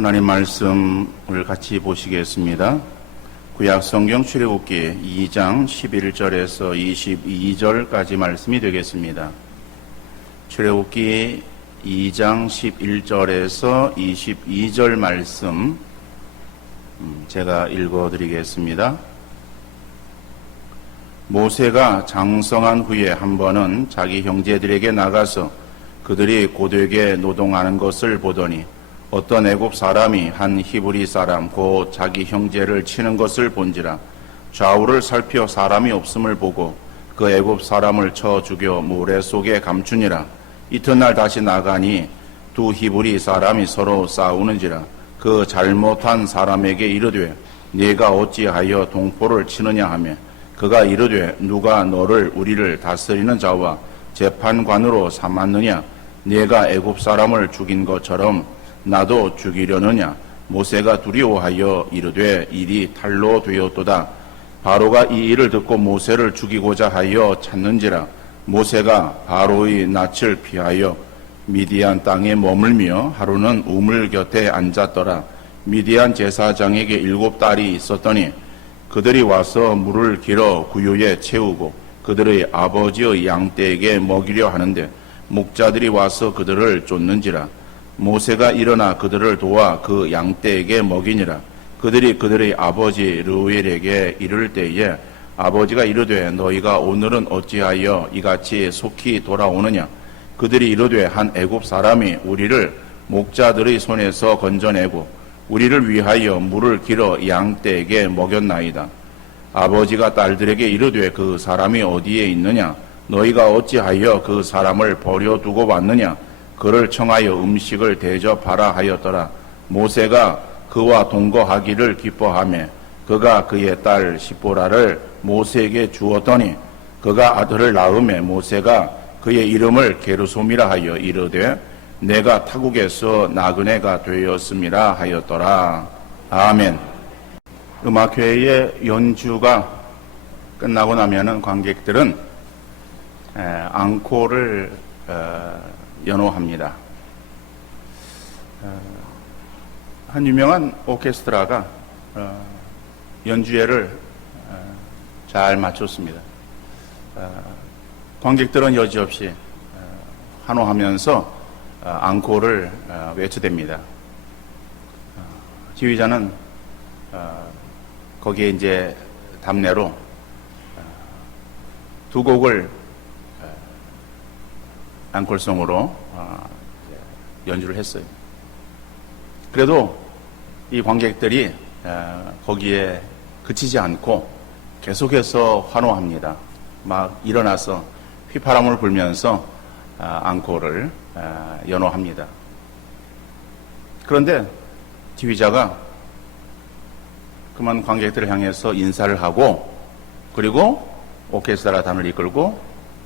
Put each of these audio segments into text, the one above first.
하나님 말씀을 같이 보시겠습니다. 구약 성경 출애굽기 2장 11절에서 22절까지 말씀이 되겠습니다. 출애굽기 2장 11절에서 22절 말씀 제가 읽어드리겠습니다. 모세가 장성한 후에 한 번은 자기 형제들에게 나가서 그들이 고되게 노동하는 것을 보더니 어떤 애굽 사람이 한 히브리 사람 곧 자기 형제를 치는 것을 본지라. 좌우를 살펴 사람이 없음을 보고 그 애굽 사람을 쳐 죽여 모래 속에 감추니라. 이튿날 다시 나가니 두 히브리 사람이 서로 싸우는지라. 그 잘못한 사람에게 이르되 네가 어찌하여 동포를 치느냐 하며 그가 이르되 누가 너를 우리를 다스리는 자와 재판관으로 삼았느냐. 네가 애굽 사람을 죽인 것처럼 나도 죽이려느냐. 모세가 두려워하여 이르되 일이 탈로 되었도다. 바로가 이 일을 듣고 모세를 죽이고자 하여 찾는지라. 모세가 바로의 낯을 피하여 미디안 땅에 머물며 하루는 우물 곁에 앉았더라. 미디안 제사장에게 7딸이 있었더니 그들이 와서 물을 길어 구유에 채우고 그들의 아버지의 양떼에게 먹이려 하는데 목자들이 와서 그들을 쫓는지라. 모세가 일어나 그들을 도와 그 양떼에게 먹이니라. 그들이 그들의 아버지 르우엘에게 이를 때에 아버지가 이르되 너희가 오늘은 어찌하여 이같이 속히 돌아오느냐. 그들이 이르되 한 애굽 사람이 우리를 목자들의 손에서 건져내고 우리를 위하여 물을 길어 양떼에게 먹였나이다. 아버지가 딸들에게 이르되 그 사람이 어디에 있느냐. 너희가 어찌하여 그 사람을 버려두고 왔느냐. 그를 청하여 음식을 대접하라 하였더라. 모세가 그와 동거하기를 기뻐하며 그가 그의 딸 시보라를 모세에게 주었더니 그가 아들을 낳음에 모세가 그의 이름을 게르솜이라 하여 이르되 내가 타국에서 나그네가 되었음이라 하였더라. 아멘. 음악회의 연주가 끝나고 나면은 관객들은 앙코를 연호합니다. 한 유명한 오케스트라가 연주회를 잘 마쳤습니다. 관객들은 여지없이 환호하면서 앙코를 외쳐댑니다. 지휘자는 거기에 이제 답례로 두 곡을 앙콜송으로 연주를 했어요. 그래도 이 관객들이 거기에 그치지 않고 계속해서 환호합니다. 막 일어나서 휘파람을 불면서 앙코를 연호합니다. 그런데 지휘자가 그만 관객들을 향해서 인사를 하고 그리고 오케스트라 단을 이끌고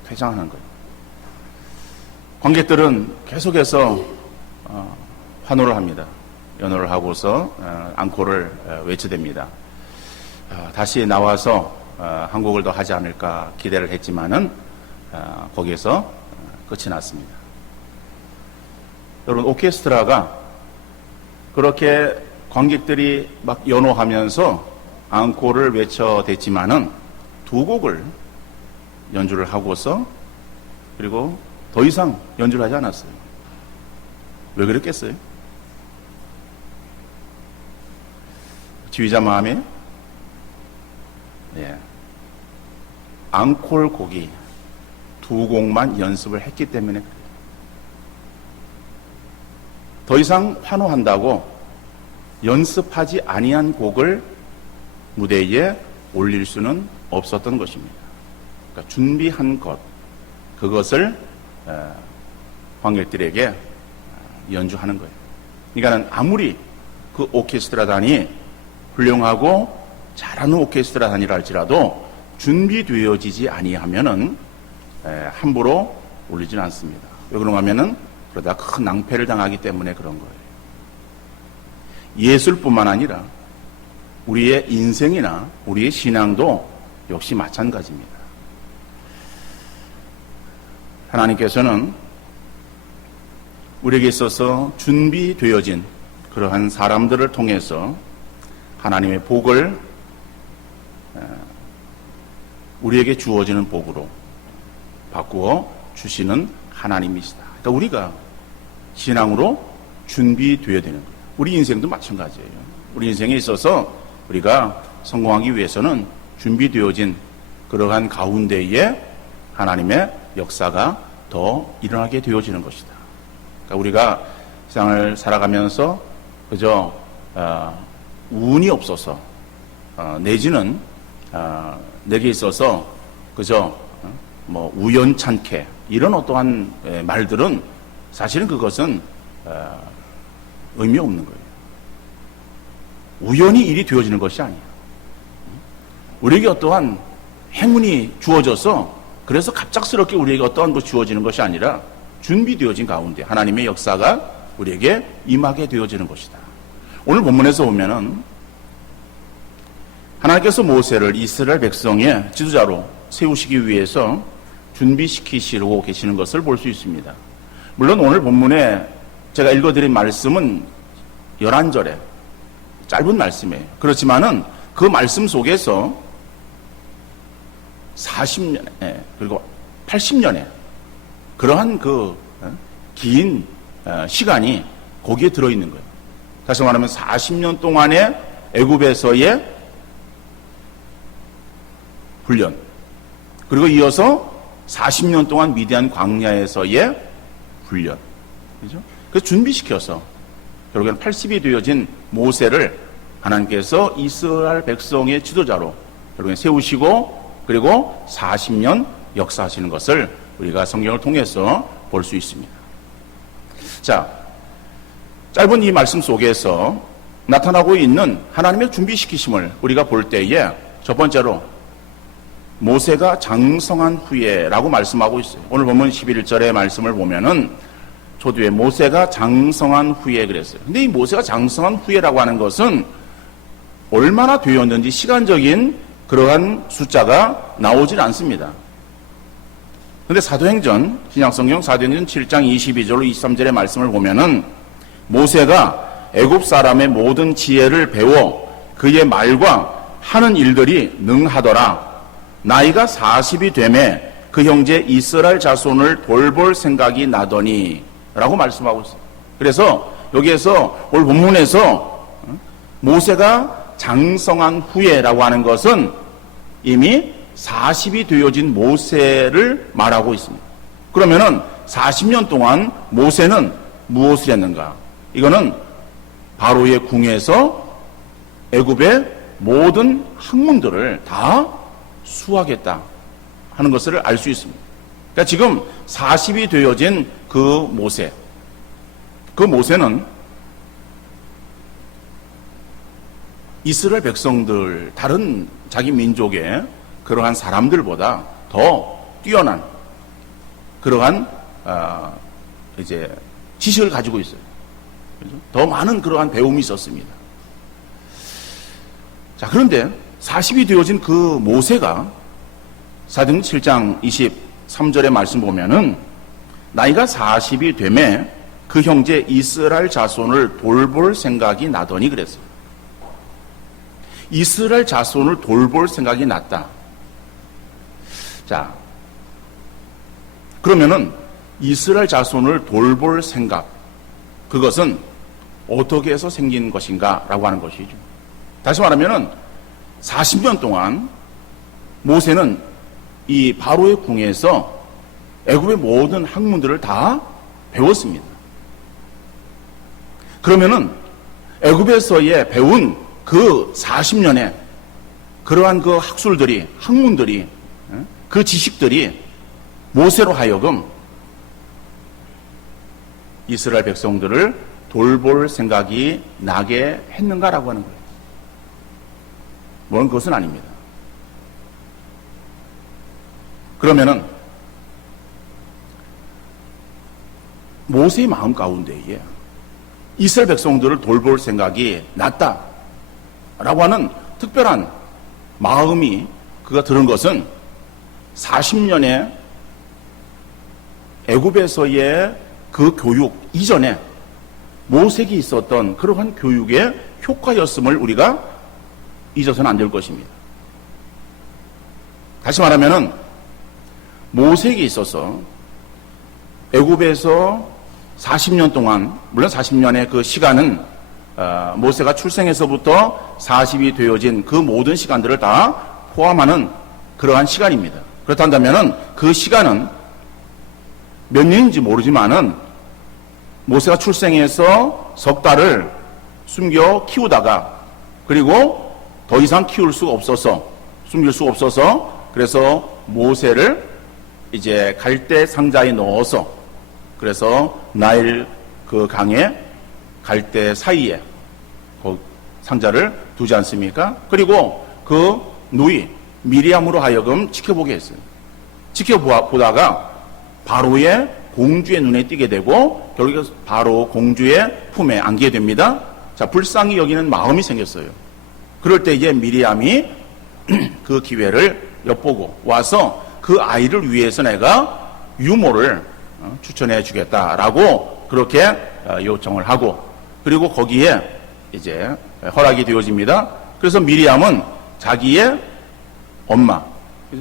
퇴장하는 거예요. 관객들은 계속해서 환호를 합니다. 연호를 하고서 앙코를 외쳐댑니다. 다시 나와서 한 곡을 더 하지 않을까 기대를 했지만은 거기에서 끝이 났습니다. 여러분, 오케스트라가 그렇게 관객들이 막 연호하면서 앙코를 외쳐댔지만은 두 곡을 연주를 하고서 그리고 더 이상 연주를 하지 않았어요. 왜 그랬겠어요? 지휘자 마음에 앙콜 곡이 두 곡만 연습을 했기 때문에 그래요. 더 이상 환호한다고 연습하지 아니한 곡을 무대에 올릴 수는 없었던 것입니다. 그러니까 준비한 것, 그것을 관객들에게 연주하는 거예요. 그러니까 아무리 그 오케스트라단이 훌륭하고 잘하는 오케스트라단이라 할지라도 준비되어지지 아니하면은 함부로 올리지는 않습니다. 왜 그런가 하면은 그러다 큰 낭패를 당하기 때문에 그런 거예요. 예술뿐만 아니라 우리의 인생이나 우리의 신앙도 역시 마찬가지입니다. 하나님께서는 우리에게 있어서 준비되어진 그러한 사람들을 통해서 하나님의 복을 우리에게 주어지는 복으로 바꾸어 주시는 하나님이시다. 그러니까 우리가 신앙으로 준비되어야 되는 거예요. 우리 인생도 마찬가지예요. 우리 인생에 있어서 우리가 성공하기 위해서는 준비되어진 그러한 가운데에 하나님의 역사가 더 일어나게 되어지는 것이다. 그러니까 우리가 세상을 살아가면서 그저 운이 없어서 내지는 내게 있어서 그저 뭐 우연찮게 이런 어떠한 말들은 사실은 그것은 의미 없는 거예요. 우연히 일이 되어지는 것이 아니에요. 우리에게 어떠한 행운이 주어져서 그래서 갑작스럽게 우리에게 어떠한 것이 주어지는 것이 아니라 준비되어진 가운데 하나님의 역사가 우리에게 임하게 되어지는 것이다. 오늘 본문에서 보면은 하나님께서 모세를 이스라엘 백성의 지도자로 세우시기 위해서 준비시키시고 계시는 것을 볼 수 있습니다. 물론 오늘 본문에 제가 읽어드린 말씀은 11절에 짧은 말씀이에요. 그렇지만은 그 말씀 속에서 40년에 그리고 80년에 그러한 그 긴 시간이 거기에 들어있는 거예요. 다시 말하면 40년 동안의 애굽에서의 훈련, 그리고 이어서 40년 동안 미디안 광야에서의 훈련, 그죠? 그래서 준비시켜서 결국에는 80이 되어진 모세를 하나님께서 이스라엘 백성의 지도자로 결국엔 세우시고 그리고 40년 역사하시는 것을 우리가 성경을 통해서 볼 수 있습니다. 자, 짧은 이 말씀 속에서 나타나고 있는 하나님의 준비시키심을 우리가 볼 때에 첫 번째로 모세가 장성한 후에라고 말씀하고 있어요. 오늘 보면 11절의 말씀을 보면은 초두에 모세가 장성한 후에 그랬어요. 근데 이 모세가 장성한 후에라고 하는 것은 얼마나 되었는지 시간적인 그러한 숫자가 나오질 않습니다. 근데 사도행전, 신약성경 사도행전 7장 22절로 23절의 말씀을 보면은 모세가 애굽 사람의 모든 지혜를 배워 그의 말과 하는 일들이 능하더라. 나이가 40이 되매 그 형제 이스라엘 자손을 돌볼 생각이 나더니 라고 말씀하고 있어요. 그래서 여기에서 오늘 본문에서 모세가 장성한 후에라고 하는 것은 이미 40이 되어진 모세를 말하고 있습니다. 그러면은 40년 동안 모세는 무엇을 했는가? 이거는 바로의 궁에서 애굽의 모든 학문들을 다 수하겠다 하는 것을 알 수 있습니다. 그러니까 지금 40이 되어진 그 모세는 이스라엘 백성들, 다른 자기 민족의 그러한 사람들보다 더 뛰어난 그러한 이제 지식을 가지고 있어요. 그렇죠? 더 많은 그러한 배움이 있었습니다. 자, 그런데 40이 되어진 그 모세가 사도행전 7장 23절의 말씀 보면은 나이가 40이 되매 그 형제 이스라엘 자손을 돌볼 생각이 나더니 그랬어요. 이스라엘 자손을 돌볼 생각이 났다. 자, 그러면은 이스라엘 자손을 돌볼 생각, 그것은 어떻게 해서 생긴 것인가 라고 하는 것이죠. 다시 말하면은 40년 동안 모세는 이 바로의 궁에서 애굽의 모든 학문들을 다 배웠습니다. 그러면은 애굽에서의 배운 그 40년에 그러한 그 학술들이, 학문들이, 그 지식들이 모세로 하여금 이스라엘 백성들을 돌볼 생각이 나게 했는가라고 하는 거예요. 물론 그것은 아닙니다. 그러면은 모세의 마음 가운데에 이스라엘 백성들을 돌볼 생각이 났다라고 하는 특별한 마음이 그가 들은 것은 40년의 애굽에서의 그 교육 이전에 모색이 있었던 그러한 교육의 효과였음을 우리가 잊어서는 안 될 것입니다. 다시 말하면은 모색이 있어서 애굽에서 40년 동안, 물론 40년의 그 시간은 모세가 출생에서부터 40이 되어진 그 모든 시간들을 다 포함하는 그러한 시간입니다. 그렇다면은 그 시간은 몇 년인지 모르지만은 모세가 출생해서 석 달을 숨겨 키우다가 그리고 더 이상 키울 수가 없어서 숨길 수가 없어서 그래서 모세를 이제 갈대 상자에 넣어서 그래서 나일 그 강에 갈대 사이에 그 상자를 두지 않습니까? 그리고 그 누이 미리암으로 하여금 지켜보게 했어요. 지켜보다가 바로의 공주의 눈에 띄게 되고 결국에 바로 공주의 품에 안기게 됩니다. 자, 불쌍히 여기는 마음이 생겼어요. 그럴 때 이제 미리암이 그 기회를 엿보고 와서 그 아이를 위해서 내가 유모를 추천해 주겠다라고 그렇게 요청을 하고 그리고 거기에 이제 허락이 되어집니다. 그래서 미리암은 자기의 엄마,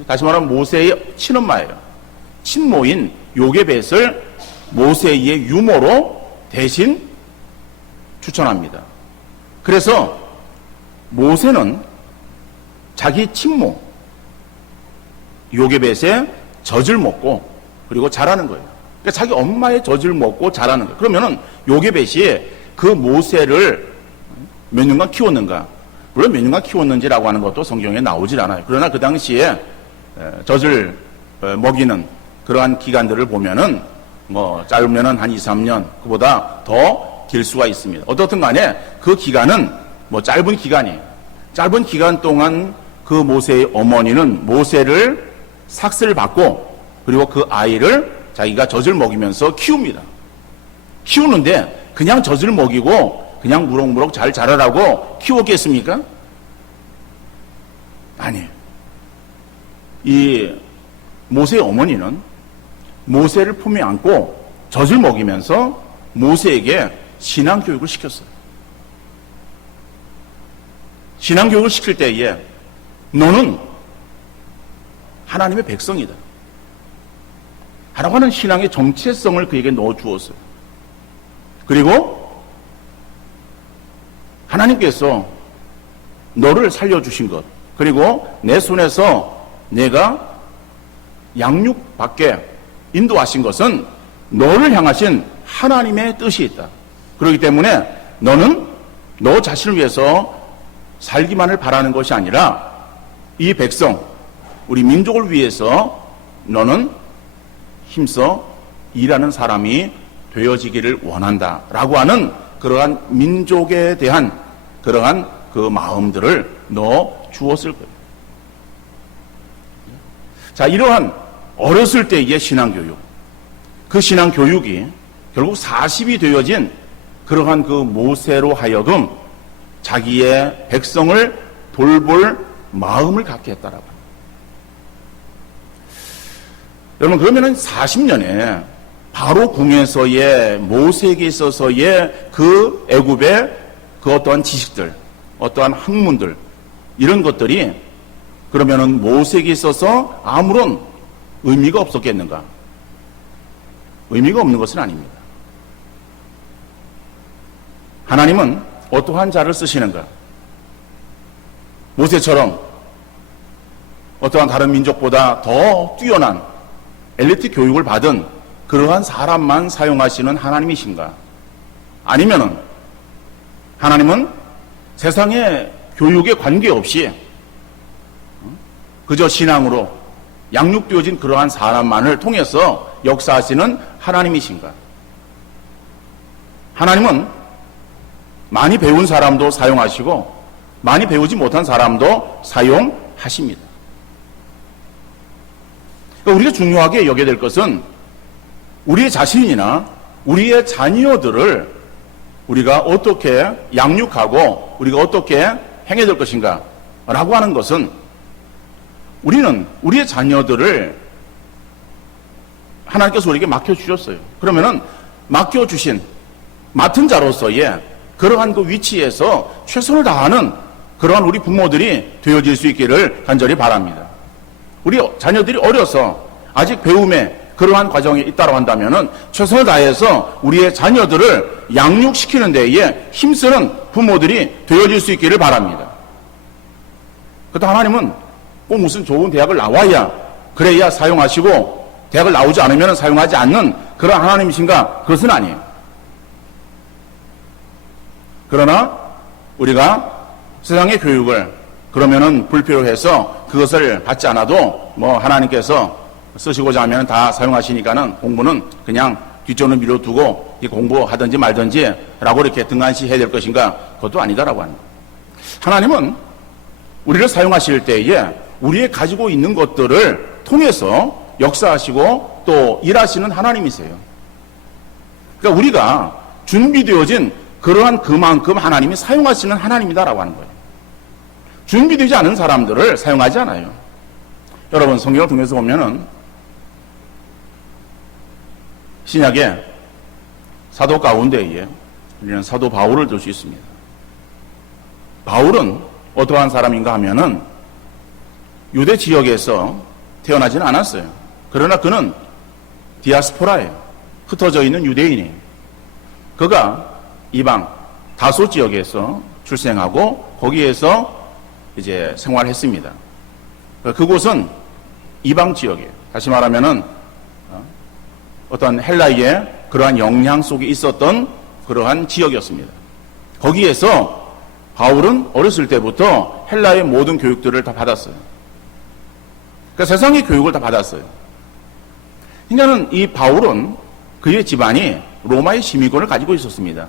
다시 말하면 모세의 친엄마예요. 친모인 요게벳을 모세의 유모로 대신 추천합니다. 그래서 모세는 자기 친모 요게벳의 젖을 먹고 그리고 자라는 거예요. 그러니까 자기 엄마의 젖을 먹고 자라는 거예요. 그러면은 요게벳이 그 모세를 몇 년간 키웠는가? 물론 몇 년간 키웠는지라고 하는 것도 성경에 나오질 않아요. 그러나 그 당시에 젖을 먹이는 그러한 기간들을 보면은 뭐 짧으면은 한 2, 3년 그보다 더 길 수가 있습니다. 어떻든 간에 그 기간은 뭐 짧은 기간이에요. 짧은 기간 동안 그 모세의 어머니는 모세를 삭스를 받고 그리고 그 아이를 자기가 젖을 먹이면서 키웁니다. 키우는데 그냥 젖을 먹이고 그냥 무럭무럭 잘 자라라고 키웠겠습니까? 아니에요. 이 모세의 어머니는 모세를 품에 안고 젖을 먹이면서 모세에게 신앙교육을 시켰어요. 신앙교육을 시킬 때에 너는 하나님의 백성이다 라고 하는 신앙의 정체성을 그에게 넣어주었어요. 그리고 하나님께서 너를 살려주신 것 그리고 내 손에서 내가 양육받게 인도하신 것은 너를 향하신 하나님의 뜻이 있다. 그렇기 때문에 너는 너 자신을 위해서 살기만을 바라는 것이 아니라 이 백성, 우리 민족을 위해서 너는 힘써 일하는 사람이 되어지기를 원한다라고 하는 그러한 민족에 대한 그러한 그 마음들을 넣어 주었을 거예요. 자, 이러한 어렸을 때의 신앙교육, 그 신앙교육이 결국 40이 되어진 그러한 그 모세로 하여금 자기의 백성을 돌볼 마음을 갖게 했다라고. 여러분, 그러면은 40년에 바로 궁에서의 모세에게 있어서의 그 애굽의 그 어떠한 지식들, 어떠한 학문들, 이런 것들이 그러면은 모세에게 있어서 아무런 의미가 없었겠는가? 의미가 없는 것은 아닙니다. 하나님은 어떠한 자를 쓰시는가? 모세처럼 어떠한 다른 민족보다 더 뛰어난 엘리트 교육을 받은 그러한 사람만 사용하시는 하나님이신가? 아니면은 하나님은 세상의 교육에 관계없이 그저 신앙으로 양육되어진 그러한 사람만을 통해서 역사하시는 하나님이신가? 하나님은 많이 배운 사람도 사용하시고 많이 배우지 못한 사람도 사용하십니다. 그러니까 우리가 중요하게 여겨야 될 것은 우리의 자신이나 우리의 자녀들을 우리가 어떻게 양육하고 우리가 어떻게 행해야 될 것인가 라고 하는 것은 우리는 우리의 자녀들을 하나님께서 우리에게 맡겨주셨어요. 그러면은 맡겨주신 맡은 자로서의 그러한 그 위치에서 최선을 다하는 그러한 우리 부모들이 되어질 수 있기를 간절히 바랍니다. 우리 자녀들이 어려서 아직 배움에 그러한 과정에 있다고 한다면은 최선을 다해서 우리의 자녀들을 양육시키는 데에 힘쓰는 부모들이 되어질 수 있기를 바랍니다. 그렇다 하나님은 꼭 무슨 좋은 대학을 나와야 그래야 사용하시고 대학을 나오지 않으면 사용하지 않는 그런 하나님이신가? 그것은 아니에요. 그러나 우리가 세상의 교육을 그러면은 불필요해서 그것을 받지 않아도 뭐 하나님께서 쓰시고자 하면 다 사용하시니까는 공부는 그냥 뒷전을 밀어두고 공부하든지 말든지 라고 이렇게 등한시 해야 될 것인가? 그것도 아니다라고 합니다. 하나님은 우리를 사용하실 때에 우리의 가지고 있는 것들을 통해서 역사하시고 또 일하시는 하나님이세요. 그러니까 우리가 준비되어진 그러한 그만큼 하나님이 사용하시는 하나님이다라고 하는 거예요. 준비되지 않은 사람들을 사용하지 않아요. 여러분 성경을 통해서 보면은 신약의 사도 가운데에 우리는 사도 바울을 들 수 있습니다. 바울은 어떠한 사람인가 하면은 유대 지역에서 태어나지는 않았어요. 그러나 그는 디아스포라예요. 흩어져 있는 유대인이에요. 그가 이방 다소 지역에서 출생하고 거기에서 이제 생활했습니다. 그곳은 이방 지역이에요. 다시 말하면은 어떤 헬라의 그러한 영향 속에 있었던 그러한 지역이었습니다. 거기에서 바울은 어렸을 때부터 헬라의 모든 교육들을 다 받았어요. 그러니까 세상의 교육을 다 받았어요. 그러니까는 이 바울은 그의 집안이 로마의 시민권을 가지고 있었습니다.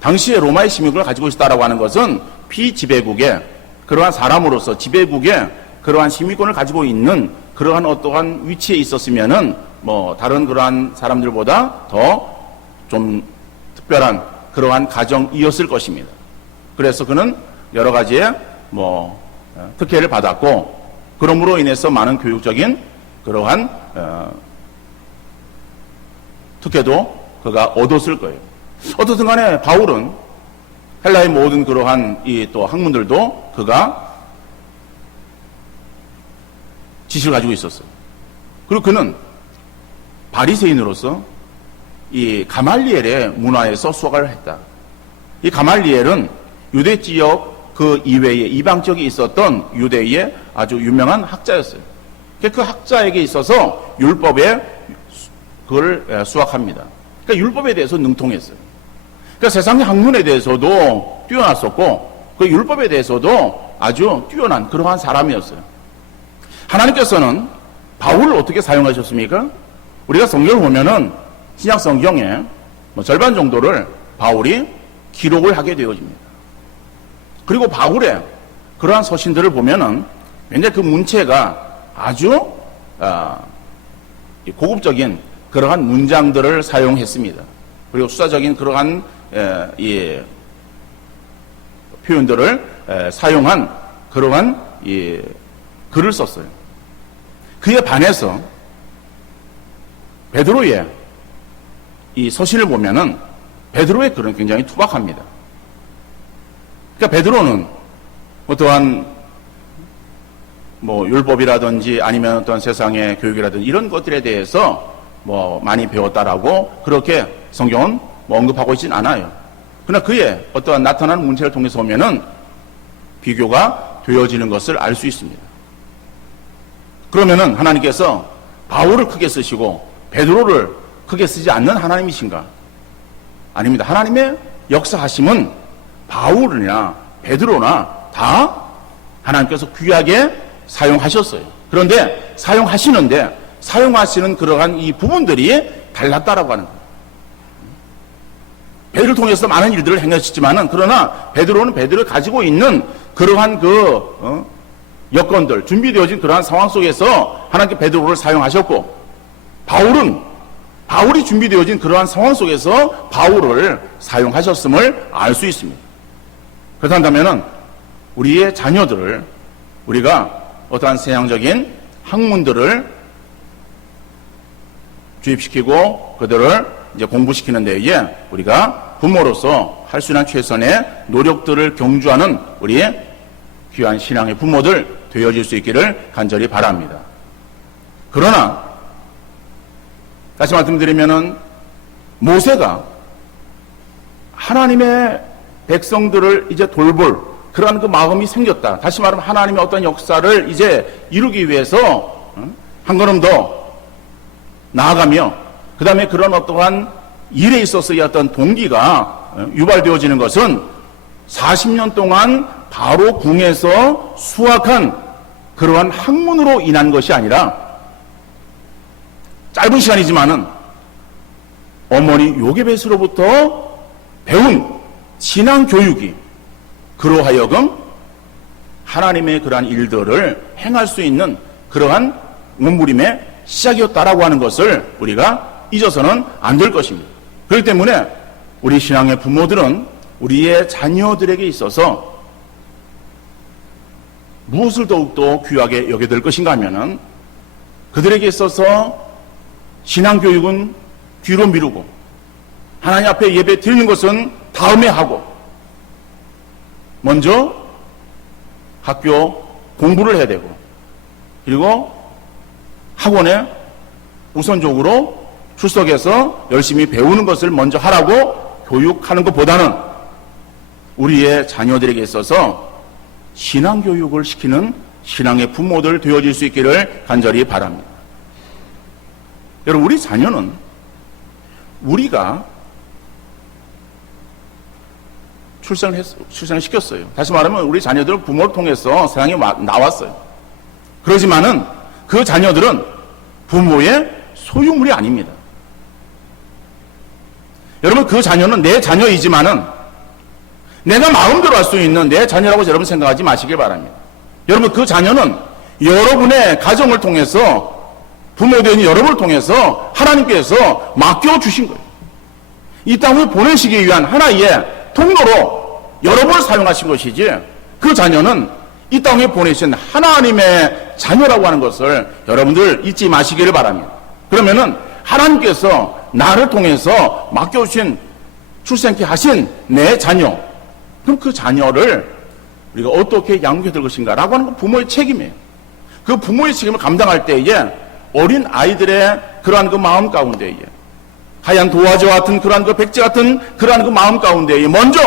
당시에 로마의 시민권을 가지고 있었다라고 하는 것은 피지배국의 그러한 사람으로서 지배국의 그러한 시민권을 가지고 있는 그러한 어떠한 위치에 있었으면은 뭐 다른 그러한 사람들보다 더 좀 특별한 그러한 가정이었을 것입니다. 그래서 그는 여러 가지의 뭐 특혜를 받았고 그러므로 인해서 많은 교육적인 그러한 특혜도 그가 얻었을 거예요. 어떻든 간에 바울은 헬라의 모든 그러한 이 또 학문들도 그가 지식을 가지고 있었어요. 그리고 그는 바리새인으로서 이 가말리엘의 문화에서 수학을 했다. 이 가말리엘은 유대 지역 그 이외에 이방 지역에 있었던 유대의 아주 유명한 학자였어요. 그 학자에게 있어서 율법에 그걸 수학합니다. 그러니까 율법에 대해서 능통했어요. 그러니까 세상의 학문에 대해서도 뛰어났었고 그 율법에 대해서도 아주 뛰어난 그러한 사람이었어요. 하나님께서는 바울을 어떻게 사용하셨습니까? 우리가 성경을 보면은 신약 성경에 뭐 절반 정도를 바울이 기록을 하게 되어집니다. 그리고 바울의 그러한 서신들을 보면은 굉장히 그 문체가 아주 고급적인 그러한 문장들을 사용했습니다. 그리고 수사적인 그러한 이 표현들을 사용한 그러한 이 글을 썼어요. 그에 반해서 베드로의 이 서신을 보면은 베드로의 글은 굉장히 투박합니다. 그러니까 베드로는 어떠한 뭐 율법이라든지 아니면 어떤 세상의 교육이라든지 이런 것들에 대해서 뭐 많이 배웠다라고 그렇게 성경은 뭐 언급하고 있진 않아요. 그러나 그의 어떠한 나타나는 문체를 통해서 보면은 비교가 되어지는 것을 알 수 있습니다. 그러면은 하나님께서 바울을 크게 쓰시고 베드로를 크게 쓰지 않는 하나님이신가? 아닙니다. 하나님의 역사하심은 바울이나 베드로나 다 하나님께서 귀하게 사용하셨어요. 그런데 사용하시는 그러한 이 부분들이 달랐다라고 하는 거예요. 베드로를 통해서 많은 일들을 행하셨지만은 그러나 베드로는 베드로를 가지고 있는 그러한 여건들, 준비되어진 그러한 상황 속에서 하나님께 베드로를 사용하셨고 바울이 준비되어진 그러한 상황 속에서 바울을 사용하셨음을 알 수 있습니다. 그렇다면 우리의 자녀들을 우리가 어떠한 세상적인 학문들을 주입시키고 그들을 이제 공부시키는 데에 우리가 부모로서 할 수 있는 최선의 노력들을 경주하는 우리 귀한 신앙의 부모들 되어질 수 있기를 간절히 바랍니다. 그러나 다시 말씀드리면은 모세가 하나님의 백성들을 이제 돌볼 그러한 그 마음이 생겼다. 다시 말하면 하나님의 어떤 역사를 이제 이루기 위해서 한 걸음 더 나아가며 그 다음에 그런 어떠한 일에 있어서의 어떤 동기가 유발되어지는 것은 40년 동안 바로 궁에서 수확한 그러한 학문으로 인한 것이 아니라 짧은 시간이지만은 어머니 요게벳으로부터 배운 신앙 교육이 그로 하여금 하나님의 그러한 일들을 행할 수 있는 그러한 몸부림의 시작이었다라고 하는 것을 우리가 잊어서는 안 될 것입니다. 그렇기 때문에 우리 신앙의 부모들은 우리의 자녀들에게 있어서 무엇을 더욱더 귀하게 여겨야 될 것인가 하면은 그들에게 있어서 신앙교육은 뒤로 미루고 하나님 앞에 예배 드리는 것은 다음에 하고 먼저 학교 공부를 해야 되고 그리고 학원에 우선적으로 출석해서 열심히 배우는 것을 먼저 하라고 교육하는 것보다는 우리의 자녀들에게 있어서 신앙교육을 시키는 신앙의 부모들 되어질 수 있기를 간절히 바랍니다. 여러분, 우리 자녀는 우리가 출생을 시켰어요. 다시 말하면 우리 자녀들은 부모를 통해서 세상에 나왔어요. 그러지만은 그 자녀들은 부모의 소유물이 아닙니다. 여러분, 그 자녀는 내 자녀이지만은 내가 마음대로 할 수 있는 내 자녀라고 여러분 생각하지 마시길 바랍니다. 여러분, 그 자녀는 여러분의 가정을 통해서 부모된 여러분을 통해서 하나님께서 맡겨주신 거예요. 이 땅을 보내시기 위한 하나의 통로로 여러분을 사용하신 것이지 그 자녀는 이 땅에 보내신 하나님의 자녀라고 하는 것을 여러분들 잊지 마시기를 바랍니다. 그러면은 하나님께서 나를 통해서 맡겨주신 출생케 하신 내 자녀, 그럼 그 자녀를 우리가 어떻게 양육해야 될 것인가 라고 하는 건 부모의 책임이에요. 그 부모의 책임을 감당할 때에 어린 아이들의 그러한 그 마음 가운데에 하얀 도화지와 같은 그러한 그 백지 같은 그러한 그 마음 가운데에 먼저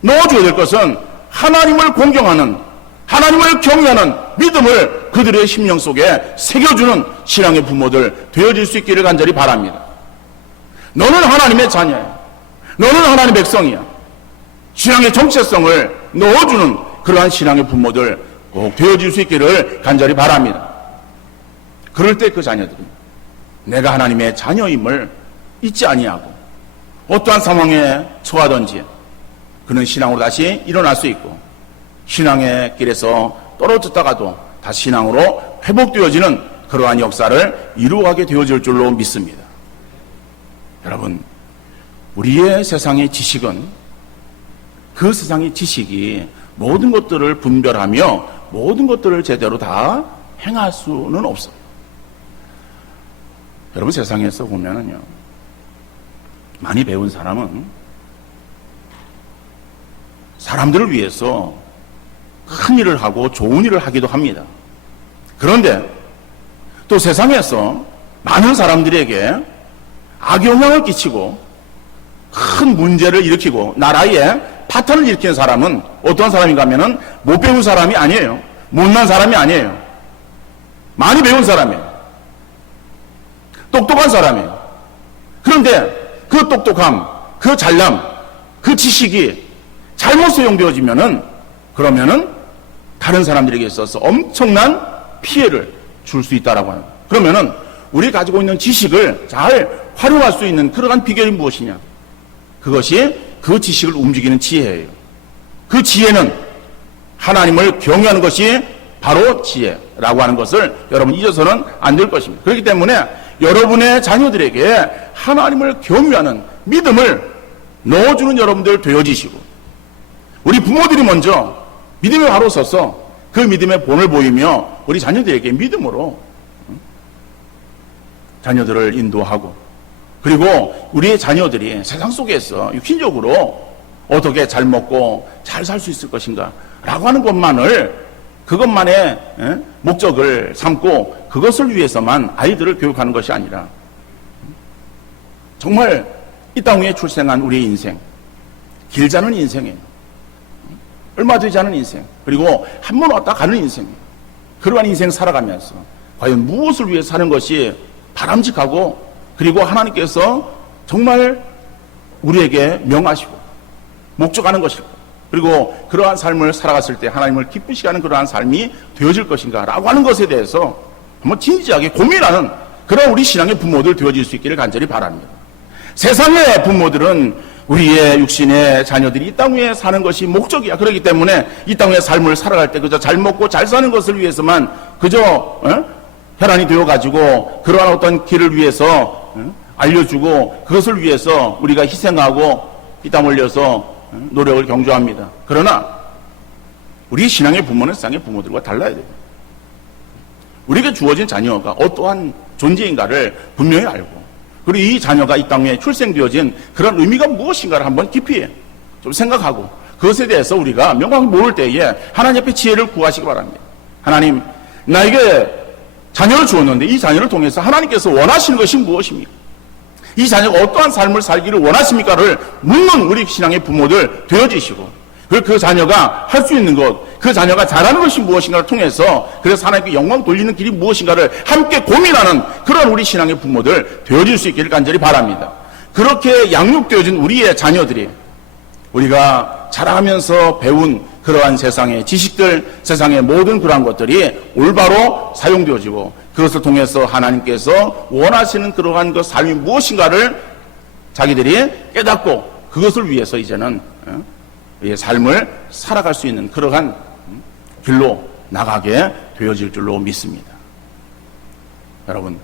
넣어줘야 될 것은 하나님을 공경하는 하나님을 경외하는 믿음을 그들의 심령 속에 새겨주는 신앙의 부모들 되어질 수 있기를 간절히 바랍니다. 너는 하나님의 자녀야. 너는 하나님의 백성이야. 신앙의 정체성을 넣어주는 그러한 신앙의 부모들 꼭 되어질 수 있기를 간절히 바랍니다. 그럴 때 그 자녀들은 내가 하나님의 자녀임을 잊지 아니하고 어떠한 상황에 처하든지 그는 신앙으로 다시 일어날 수 있고 신앙의 길에서 떨어졌다가도 다시 신앙으로 회복되어지는 그러한 역사를 이루어가게 되어질 줄로 믿습니다. 여러분, 우리의 세상의 지식은 그 세상의 지식이 모든 것들을 분별하며 모든 것들을 제대로 다 행할 수는 없어요. 여러분, 세상에서 보면은요, 많이 배운 사람은 사람들을 위해서 큰 일을 하고 좋은 일을 하기도 합니다. 그런데 또 세상에서 많은 사람들에게 악영향을 끼치고 큰 문제를 일으키고 나라에 파탄을 일으키는 사람은 어떤 사람인가 하면은 못 배운 사람이 아니에요. 못난 사람이 아니에요. 많이 배운 사람이에요. 똑똑한 사람이에요. 그런데 그 똑똑함, 그 잘남, 그 지식이 잘못 사용되어지면은 그러면은 다른 사람들에게 있어서 엄청난 피해를 줄 수 있다라고 하는. 그러면은 우리 가지고 있는 지식을 잘 활용할 수 있는 그러한 비결이 무엇이냐? 그것이 그 지식을 움직이는 지혜예요. 그 지혜는 하나님을 경외하는 것이 바로 지혜라고 하는 것을 여러분 잊어서는 안 될 것입니다. 그렇기 때문에 여러분의 자녀들에게 하나님을 경외하는 믿음을 넣어주는 여러분들 되어지시고 우리 부모들이 먼저 믿음에 바로 서서 그 믿음의 본을 보이며 우리 자녀들에게 믿음으로 자녀들을 인도하고 그리고 우리의 자녀들이 세상 속에서 육신적으로 어떻게 잘 먹고 잘 살 수 있을 것인가 라고 하는 그것만의 목적을 삼고 그것을 위해서만 아이들을 교육하는 것이 아니라 정말 이 땅 위에 출생한 우리의 인생, 길지 않은 인생이에요. 얼마 되지 않은 인생, 그리고 한 번 왔다 가는 인생이에요. 그러한 인생 살아가면서 과연 무엇을 위해 사는 것이 바람직하고, 그리고 하나님께서 정말 우리에게 명하시고 목적하는 것일까, 그리고 그러한 삶을 살아갔을 때 하나님을 기쁘시게 하는 그러한 삶이 되어질 것인가 라고 하는 것에 대해서 한번 진지하게 고민하는 그런 우리 신앙의 부모들 되어질 수 있기를 간절히 바랍니다. 세상의 부모들은 우리의 육신의 자녀들이 이 땅 위에 사는 것이 목적이야. 그렇기 때문에 이 땅 위에 삶을 살아갈 때 그저 잘 먹고 잘 사는 것을 위해서만 그저 혈안이 되어가지고 그러한 어떤 길을 위해서 알려주고 그것을 위해서 우리가 희생하고 피땀 흘려서 노력을 경주합니다. 그러나 우리 신앙의 부모는 세상의 부모들과 달라야 돼요. 우리에게 주어진 자녀가 어떠한 존재인가를 분명히 알고, 그리고 이 자녀가 이 땅에 출생되어진 그런 의미가 무엇인가를 한번 깊이 좀 생각하고 그것에 대해서 우리가 명확히 모를 때에 하나님 앞에 지혜를 구하시기 바랍니다. 하나님, 나에게 자녀를 주었는데 이 자녀를 통해서 하나님께서 원하시는 것이 무엇입니까? 이 자녀가 어떠한 삶을 살기를 원하십니까를 묻는 우리 신앙의 부모들 되어지시고, 그리고 그 자녀가 할 수 있는 것, 그 자녀가 잘하는 것이 무엇인가를 통해서 그래서 하나님께 영광 돌리는 길이 무엇인가를 함께 고민하는 그런 우리 신앙의 부모들 되어질 수 있기를 간절히 바랍니다. 그렇게 양육되어진 우리의 자녀들이 우리가 자라면서 배운 그러한 세상의 지식들, 세상의 모든 그러한 것들이 올바로 사용되어지고 그것을 통해서 하나님께서 원하시는 그러한 그 삶이 무엇인가를 자기들이 깨닫고 그것을 위해서 이제는 삶을 살아갈 수 있는 그러한 길로 나가게 되어질 줄로 믿습니다. 여러분,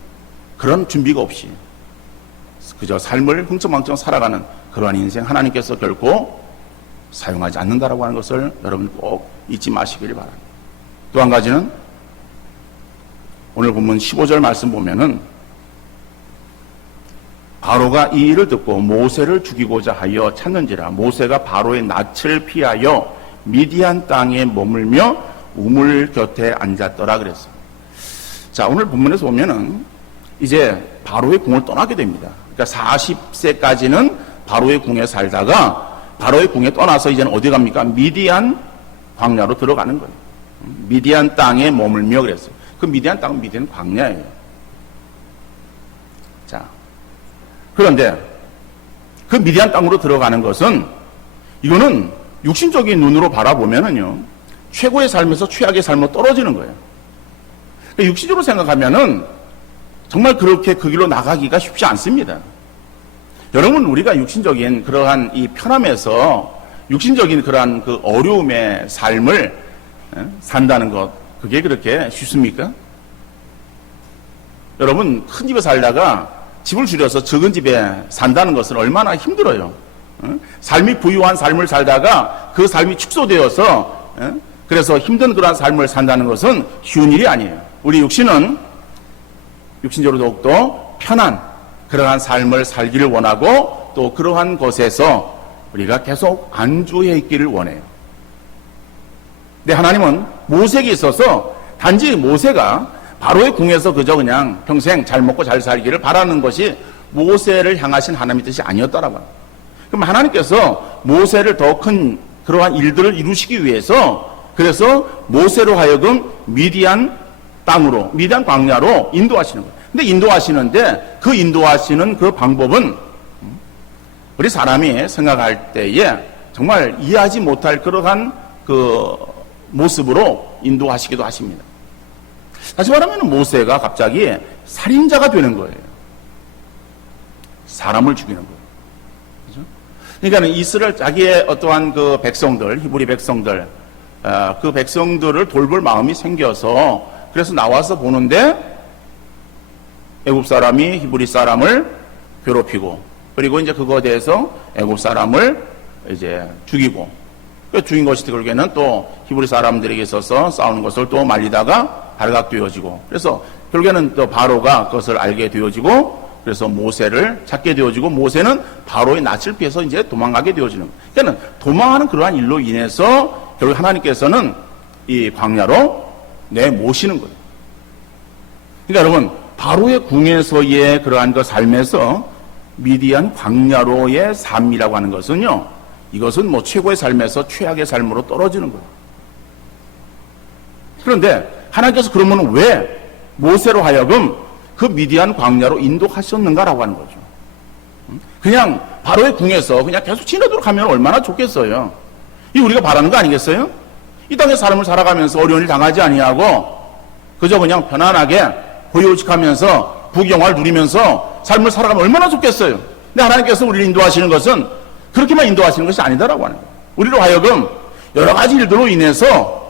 그런 준비가 없이 그저 삶을 흥청망청 살아가는 그러한 인생 하나님께서 결코 사용하지 않는다라고 하는 것을 여러분 꼭 잊지 마시기를 바랍니다. 또 한 가지는 오늘 본문 15절 말씀 보면은 바로가 이 일을 듣고 모세를 죽이고자 하여 찾는지라 모세가 바로의 낯을 피하여 미디안 땅에 머물며 우물 곁에 앉았더라 그랬어요. 자, 오늘 본문에서 보면은 이제 바로의 궁을 떠나게 됩니다. 그러니까 40세까지는 바로의 궁에 살다가 바로의 궁에 떠나서 이제는 어디 갑니까? 미디안 광야로 들어가는 거예요. 미디안 땅에 머물며 그랬어요. 그 미디안 땅은 미디안 광야예요. 자, 그런데 그 미디안 땅으로 들어가는 것은 이거는 육신적인 눈으로 바라보면은요, 최고의 삶에서 최악의 삶으로 떨어지는 거예요. 그러니까 육신적으로 생각하면은 정말 그렇게 그 길로 나가기가 쉽지 않습니다. 여러분, 우리가 육신적인 그러한 이 편함에서 육신적인 그러한 그 어려움의 삶을 산다는 것, 그게 그렇게 쉽습니까? 여러분, 큰 집에 살다가 집을 줄여서 적은 집에 산다는 것은 얼마나 힘들어요. 삶이 부유한 삶을 살다가 그 삶이 축소되어서 그래서 힘든 그러한 삶을 산다는 것은 쉬운 일이 아니에요. 우리 육신은 육신적으로 더욱더 편한 그러한 삶을 살기를 원하고 또 그러한 것에서 우리가 계속 안주해 있기를 원해요. 근데 하나님은 모세에게 있어서 단지 모세가 바로의 궁에서 그저 그냥 평생 잘 먹고 잘 살기를 바라는 것이 모세를 향하신 하나님의 뜻이 아니었다라고 합니다. 그럼 하나님께서 모세를 더 큰 그러한 일들을 이루시기 위해서 그래서 모세로 하여금 미디안 땅으로, 미디안 광야로 인도하시는 거예요. 근데 인도하시는데 그 인도하시는 그 방법은 우리 사람이 생각할 때에 정말 이해하지 못할 그러한 그 모습으로 인도하시기도 하십니다. 다시 말하면 모세가 갑자기 살인자가 되는 거예요. 사람을 죽이는 거예요. 그렇죠? 그러니까 이스라엘 자기의 어떠한 그 백성들, 히브리 백성들, 그 백성들을 돌볼 마음이 생겨서 그래서 나와서 보는데 애굽 사람이 히브리 사람을 괴롭히고 그리고 이제 그거에 대해서 애굽 사람을 이제 죽이고 그 죽인 것이 결국에는 또 히브리 사람들에게 있어서 싸우는 것을 또 말리다가 발각되어지고 그래서 결국에는 또 바로가 그것을 알게 되어지고 그래서 모세를 찾게 되어지고 모세는 바로의 낯을 피해서 이제 도망가게 되어지는 거예요. 그러니까 도망하는 그러한 일로 인해서 결국 하나님께서는 이 광야로 내모시는 거예요. 그러니까 여러분 바로의 궁에서의 그러한 그 삶에서 미디안 광야로의 삶이라고 하는 것은요, 이것은 뭐 최고의 삶에서 최악의 삶으로 떨어지는 거예요. 그런데 하나님께서 그러면 왜 모세로 하여금 그 미디안 광야로 인도하셨는가라고 하는 거죠. 그냥 바로의 궁에서 그냥 계속 지내도록 하면 얼마나 좋겠어요. 이 우리가 바라는 거 아니겠어요? 이 땅의 삶을 살아가면서 어려운 일 당하지 아니하고 그저 그냥 편안하게 고요직하면서 부경화를 누리면서 삶을 살아가면 얼마나 좋겠어요. 근데 하나님께서 우리를 인도하시는 것은 그렇게만 인도하시는 것이 아니다라고 하는 거예요. 우리로 하여금 여러 가지 일들로 인해서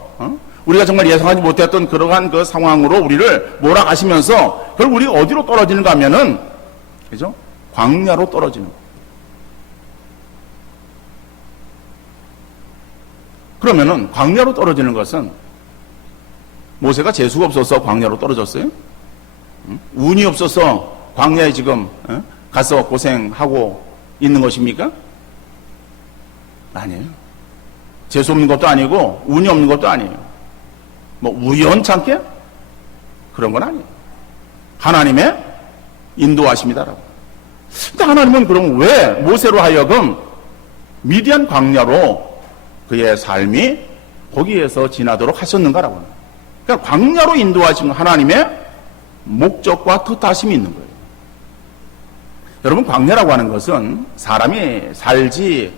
우리가 정말 예상하지 못했던 그러한 그 상황으로 우리를 몰아가시면서 결국 우리가 어디로 떨어지는가 하면은, 그죠? 광야로 떨어지는 거예요. 그러면은 광야로 떨어지는 것은 모세가 재수가 없어서 광야로 떨어졌어요? 운이 없어서 광야에 지금 가서 고생하고 있는 것입니까? 아니에요. 재수 없는 것도 아니고 운이 없는 것도 아니에요. 뭐 우연찮게 그런 건 아니에요. 하나님의 인도하심이다라고. 근데 하나님은 그럼 왜 모세로 하여금 미디안 광야로 그의 삶이 거기에서 지나도록 하셨는가라고 합니다. 그러니까 광야로 인도하신 하나님의 목적과 뜻하심이 있는 거예요. 여러분, 광야라고 하는 것은 사람이 살지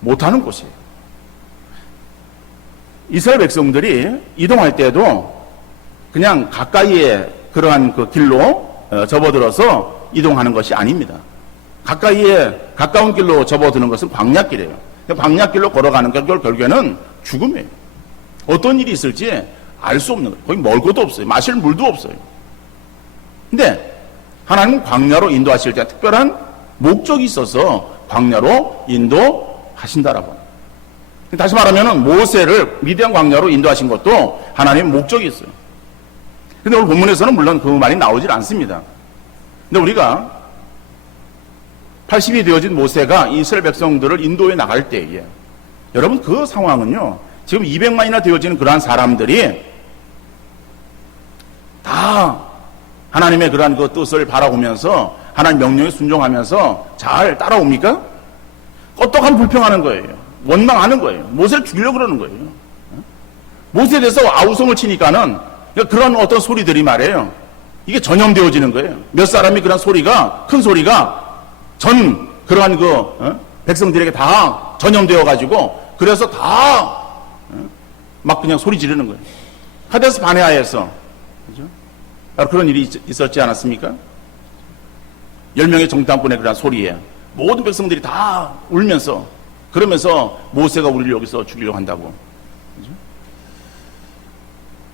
못하는 곳이에요. 이스라엘 백성들이 이동할 때도 그냥 가까이에 그러한 그 길로 접어들어서 이동하는 것이 아닙니다. 가까운 길로 접어드는 것은 광야길이에요. 광야길로 걸어가는 것 결국에는 죽음이에요. 어떤 일이 있을지 알 수 없는 거예요. 거기 먹을 것도 없어요. 마실 물도 없어요. 근데 하나님은 광야로 인도하실 때 특별한 목적이 있어서 광야로 인도하신다라고 합니다. 다시 말하면 모세를 미디안 광야로 인도하신 것도 하나님의 목적이 있어요. 근데 오늘 본문에서는 물론 그 말이 나오질 않습니다. 근데 우리가 80이 되어진 모세가 이스라엘 백성들을 인도해 나갈 때에 여러분 그 상황은요, 지금 200만이나 되어지는 그러한 사람들이 다 하나님의 그러한 그 뜻을 바라보면서 하나님 명령에 순종하면서 잘 따라옵니까? 껐떡한 불평하는 거예요. 원망하는 거예요. 모세를 죽이려고 그러는 거예요. 모세에 대해서 아우성을 치니까는 그런 어떤 소리들이 말이에요. 이게 전염되어지는 거예요. 몇 사람이 그런 소리가, 큰 소리가 전 그러한 그 백성들에게 다 전염되어 가지고 그래서 다 막 그냥 소리 지르는 거예요. 카데스 바네아에서 그죠? 그런 일이 있었지 않았습니까? 10명의 정탐꾼의 그런 소리에 모든 백성들이 다 울면서 그러면서 모세가 우리를 여기서 죽이려고 한다고. 그죠?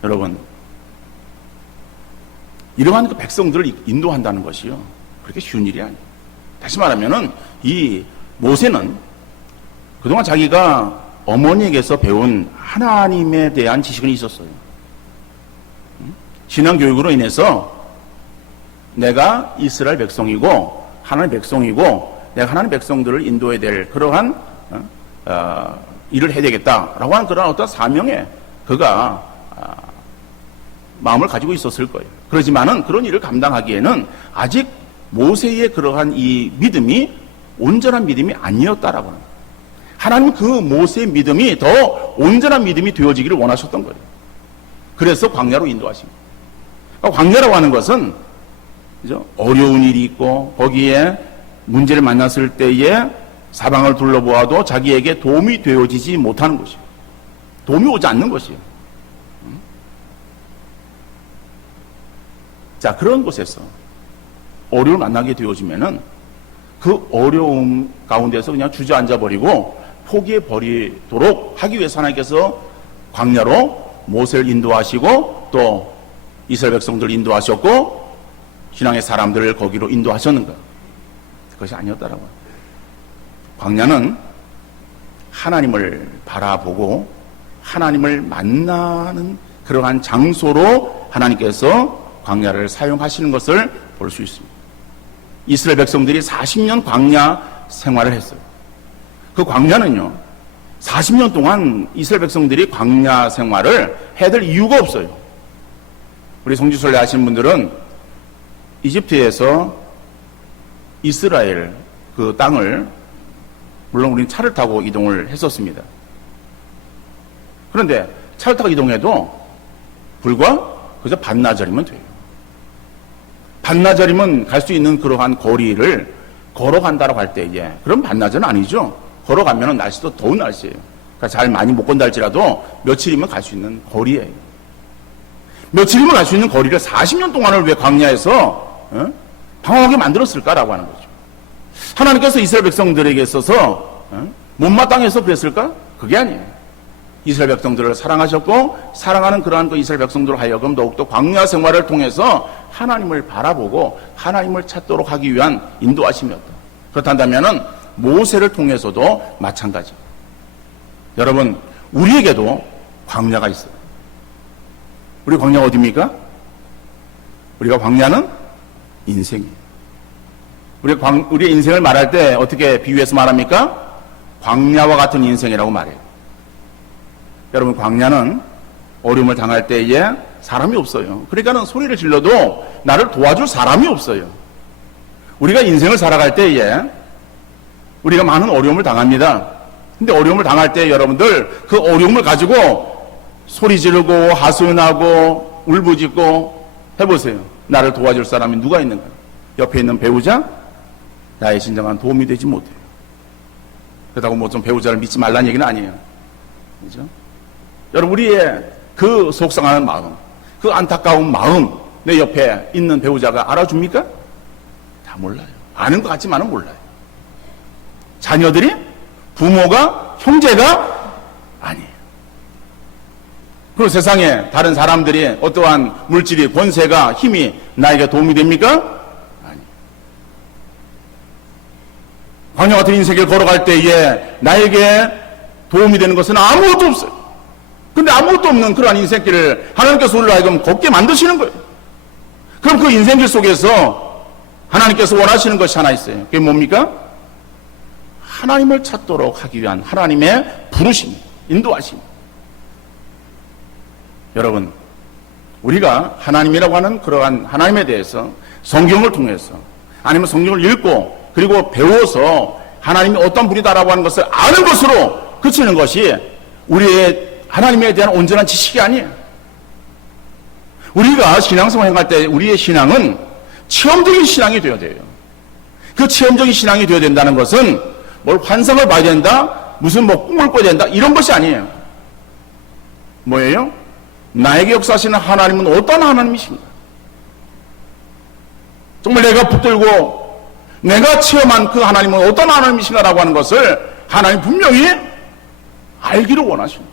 여러분, 이러한 그 백성들을 인도한다는 것이요, 그렇게 쉬운 일이 아니에요. 다시 말하면은 이 모세는 그동안 자기가 어머니에게서 배운 하나님에 대한 지식은 있었어요. 신앙교육으로 인해서 내가 이스라엘 백성이고 하나님 백성이고 내가 하나님 백성들을 인도해야 될 그러한 일을 해야 되겠다라고 하는 그런 어떤 사명에 그가 마음을 가지고 있었을 거예요. 그렇지만은 그런 일을 감당하기에는 아직 모세의 그러한 이 믿음이 온전한 믿음이 아니었다라고 합니다. 하나님 그 모세의 믿음이 더 온전한 믿음이 되어지기를 원하셨던 거예요. 그래서 광야로 인도하십니다. 그러니까 광야라고 하는 것은 그죠? 어려운 일이 있고 거기에 문제를 만났을 때에 사방을 둘러보아도 자기에게 도움이 되어지지 못하는 것이에요. 도움이 오지 않는 것이에요. 자, 그런 곳에서 어려움을 만나게 되어지면은 그 어려움 가운데서 그냥 주저앉아 버리고 포기해 버리도록 하기 위해서 하나님께서 광야로 모세를 인도하시고 또 이스라엘 백성들을 인도하셨고 신앙의 사람들을 거기로 인도하셨는가? 그것이 아니었다라고 합니다. 광야는 하나님을 바라보고 하나님을 만나는 그러한 장소로 하나님께서 광야를 사용하시는 것을 볼 수 있습니다. 이스라엘 백성들이 40년 광야 생활을 했어요. 그 광야는요, 40년 동안 이스라엘 백성들이 광야 생활을 해야 될 이유가 없어요. 우리 성지순례 하시는 분들은 이집트에서 이스라엘 그 땅을, 물론 우리는 차를 타고 이동을 했었습니다. 그런데 차를 타고 이동해도 불과 그저 반나절이면 돼요. 반나절이면 갈 수 있는 그러한 거리를 걸어간다고 할 때에, 그럼 반나절은 아니죠. 걸어가면 날씨도 더운 날씨예요. 그러니까 잘 많이 못 건다 할지라도 며칠이면 갈 수 있는 거리예요. 며칠이면 갈 수 있는 거리를 40년 동안을 왜 광야에서 방황하게 만들었을까라고 하는 거죠. 하나님께서 이스라엘 백성들에게 있어서 못마땅해서 그랬을까? 그게 아니에요. 이스라엘 백성들을 사랑하셨고, 사랑하는 그러한 그 이스라엘 백성들을 하여금 더욱더 광야 생활을 통해서 하나님을 바라보고 하나님을 찾도록 하기 위한 인도하심이었다. 그렇다면은 모세를 통해서도 마찬가지. 여러분, 우리에게도 광야가 있어요. 우리 광야가 어디입니까? 우리가 광야는 인생이에요. 우리의 인생을 말할 때 어떻게 비유해서 말합니까? 광야와 같은 인생이라고 말해요. 여러분, 광야는 어려움을 당할 때에 사람이 없어요. 그러니까는 소리를 질러도 나를 도와줄 사람이 없어요. 우리가 인생을 살아갈 때에 우리가 많은 어려움을 당합니다. 근데 어려움을 당할 때 여러분들 그 어려움을 가지고 소리 지르고 하소연하고 울부짖고 해보세요. 나를 도와줄 사람이 누가 있는가? 옆에 있는 배우자? 나의 진정한 도움이 되지 못해요. 그렇다고 뭐 좀 배우자를 믿지 말라는 얘기는 아니에요. 그죠? 여러분, 우리의 그 속상한 마음, 그 안타까운 마음, 내 옆에 있는 배우자가 알아줍니까? 다 몰라요. 아는 것 같지만은 몰라요. 자녀들이, 부모가, 형제가 아니에요. 그리고 세상에 다른 사람들이 어떠한 물질이, 권세가, 힘이 나에게 도움이 됩니까? 아니에요. 광야 같은 인생을 걸어갈 때에 나에게 도움이 되는 것은 아무것도 없어요. 근데 아무것도 없는 그러한 인생길을 하나님께서 우리를 하여금 걷게 만드시는 거예요. 그럼 그 인생길 속에서 하나님께서 원하시는 것이 하나 있어요. 그게 뭡니까? 하나님을 찾도록 하기 위한 하나님의 부르심, 인도하심. 여러분, 우리가 하나님이라고 하는 그러한 하나님에 대해서 성경을 통해서, 아니면 성경을 읽고 그리고 배워서 하나님이 어떤 분이다라고 하는 것을 아는 것으로 그치는 것이 우리의 하나님에 대한 온전한 지식이 아니에요. 우리가 신앙생활 행할 때 우리의 신앙은 체험적인 신앙이 되어야 돼요. 그 체험적인 신앙이 되어야 된다는 것은 뭘 환상을 봐야 된다, 무슨 뭐 꿈을 꿔야 된다, 이런 것이 아니에요. 뭐예요? 나에게 역사하시는 하나님은 어떤 하나님이십니까? 정말 내가 붙들고 내가 체험한 그 하나님은 어떤 하나님이신가라고 하는 것을 하나님 분명히 알기를 원하십니다.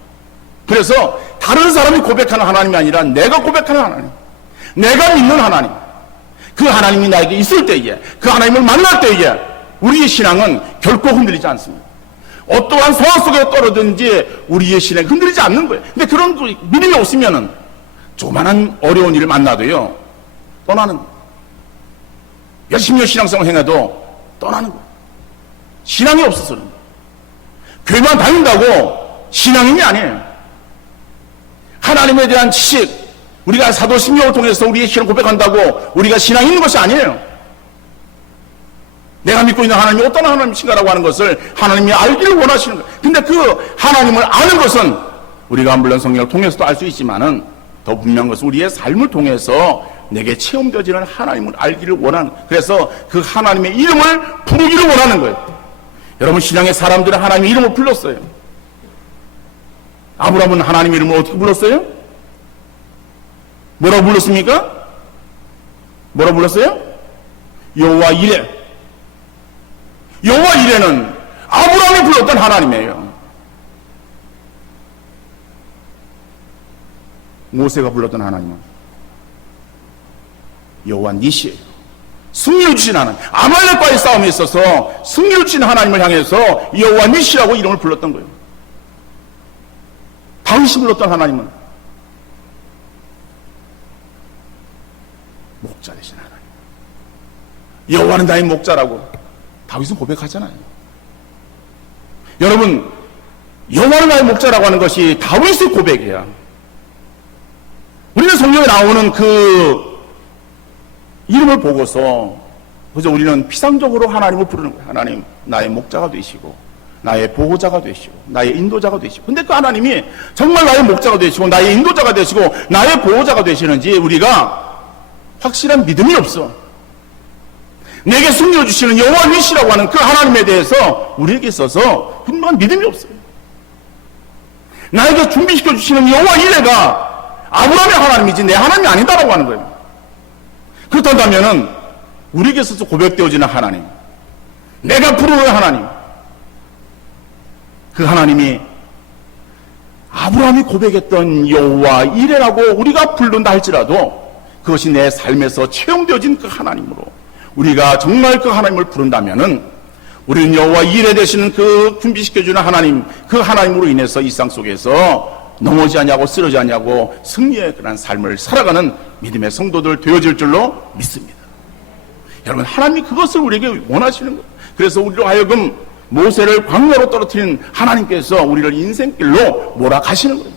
그래서 다른 사람이 고백하는 하나님이 아니라 내가 고백하는 하나님, 내가 믿는 하나님, 그 하나님이 나에게 있을 때에, 그 하나님을 만날 때에 우리의 신앙은 결코 흔들리지 않습니다. 어떠한 상황 속에 떨어든지 우리의 신앙이 흔들리지 않는 거예요. 근데 그런 믿음이 없으면은 조그만한 어려운 일을 만나도요, 떠나는 거예요. 열심히 신앙생활 행해도 떠나는 거예요. 신앙이 없어서는. 교회만 다닌다고 신앙인이 아니에요. 하나님에 대한 지식, 우리가 사도신경을 통해서 우리의 신앙 고백한다고 우리가 신앙이 있는 것이 아니에요. 내가 믿고 있는 하나님이 어떤 하나님이신가라고 하는 것을 하나님이 알기를 원하시는 거예요. 근데 그 하나님을 아는 것은 우리가 물론 성경을 통해서도 알 수 있지만은 더 분명한 것은 우리의 삶을 통해서 내게 체험되어지는 하나님을 알기를 원하는 거예요. 그래서 그 하나님의 이름을 부르기를 원하는 거예요. 여러분, 신앙의 사람들은 하나님의 이름을 불렀어요. 아브라함은 하나님 이름을 어떻게 불렀어요? 뭐라고 불렀습니까? 뭐라고 불렀어요? 여호와 이레. 여호와 이레는 아브라함이 불렀던 하나님이에요. 모세가 불렀던 하나님은 여호와 니시예요. 승리를 주신 하나님. 아말렉과의 싸움에 있어서 승리를 주신 하나님을 향해서 여호와 니시라고 이름을 불렀던 거예요. 다윗이 불렀던 하나님은 목자 되신 하나님. 여호와는 나의 목자라고 다윗은 고백하잖아요. 여러분, 여호와는 나의 목자라고 하는 것이 다윗의 고백이야. 우리는 성경에 나오는 그 이름을 보고서 그래서 우리는 피상적으로 하나님을 부르는 거예요. 하나님, 나의 목자가 되시고 나의 보호자가 되시고 나의 인도자가 되시고. 근데 그 하나님이 정말 나의 목자가 되시고 나의 인도자가 되시고 나의 보호자가 되시는지 우리가 확실한 믿음이 없어. 내게 승리를 주시는 여호와 니시라고 하는 그 하나님에 대해서 우리에게 있어서 분명한 믿음이 없어요. 나에게 준비시켜 주시는 여호와 이레가 아브라함의 하나님이지 내 하나님이 아니다라고 하는 거예요. 그렇다면은 우리에게 있어서 고백되어지는 하나님, 내가 부르는 하나님, 그 하나님이 아브라함이 고백했던 여호와 이레라고 우리가 부른다 할지라도 그것이 내 삶에서 체험되어진 그 하나님으로 우리가 정말 그 하나님을 부른다면은 우리는 여호와 이레 되시는 그 준비시켜주는 하나님, 그 하나님으로 인해서 이 세상 속에서 넘어지지 않냐고 쓰러지지 않냐고 승리의 그런 삶을 살아가는 믿음의 성도들 되어질 줄로 믿습니다. 여러분, 하나님이 그것을 우리에게 원하시는 거예요. 그래서 우리로 하여금 모세를 광야로 떨어뜨린 하나님께서 우리를 인생길로 몰아가시는 거예요.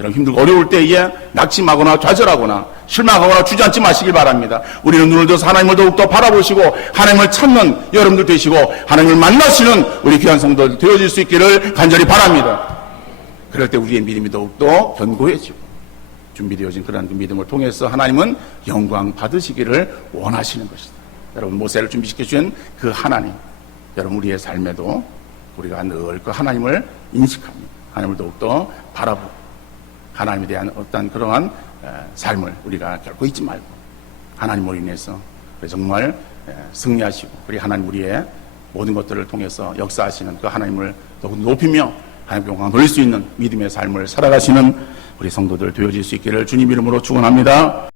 여러분, 힘들고 어려울 때에 낙심하거나 좌절하거나 실망하거나 주저앉지 마시길 바랍니다. 우리는 눈을 들어서 하나님을 더욱더 바라보시고 하나님을 찾는 여러분들 되시고 하나님을 만나시는 우리 귀한 성도들 되어질 수 있기를 간절히 바랍니다. 그럴 때 우리의 믿음이 더욱더 견고해지고 준비되어진 그런 그 믿음을 통해서 하나님은 영광 받으시기를 원하시는 것이다. 여러분, 모세를 준비시켜주신 그 하나님, 여러분 우리의 삶에도 우리가 늘 그 하나님을 인식합니다. 하나님을 더욱더 바라보고 하나님에 대한 어떤 그러한 삶을 우리가 결코 잊지 말고 하나님으로 인해서 정말 승리하시고 우리 하나님 우리의 모든 것들을 통해서 역사하시는 그 하나님을 더욱 높이며 하나님 영광 돌릴 수 있는 믿음의 삶을 살아가시는 우리 성도들 되어질 수 있기를 주님 이름으로 축원합니다.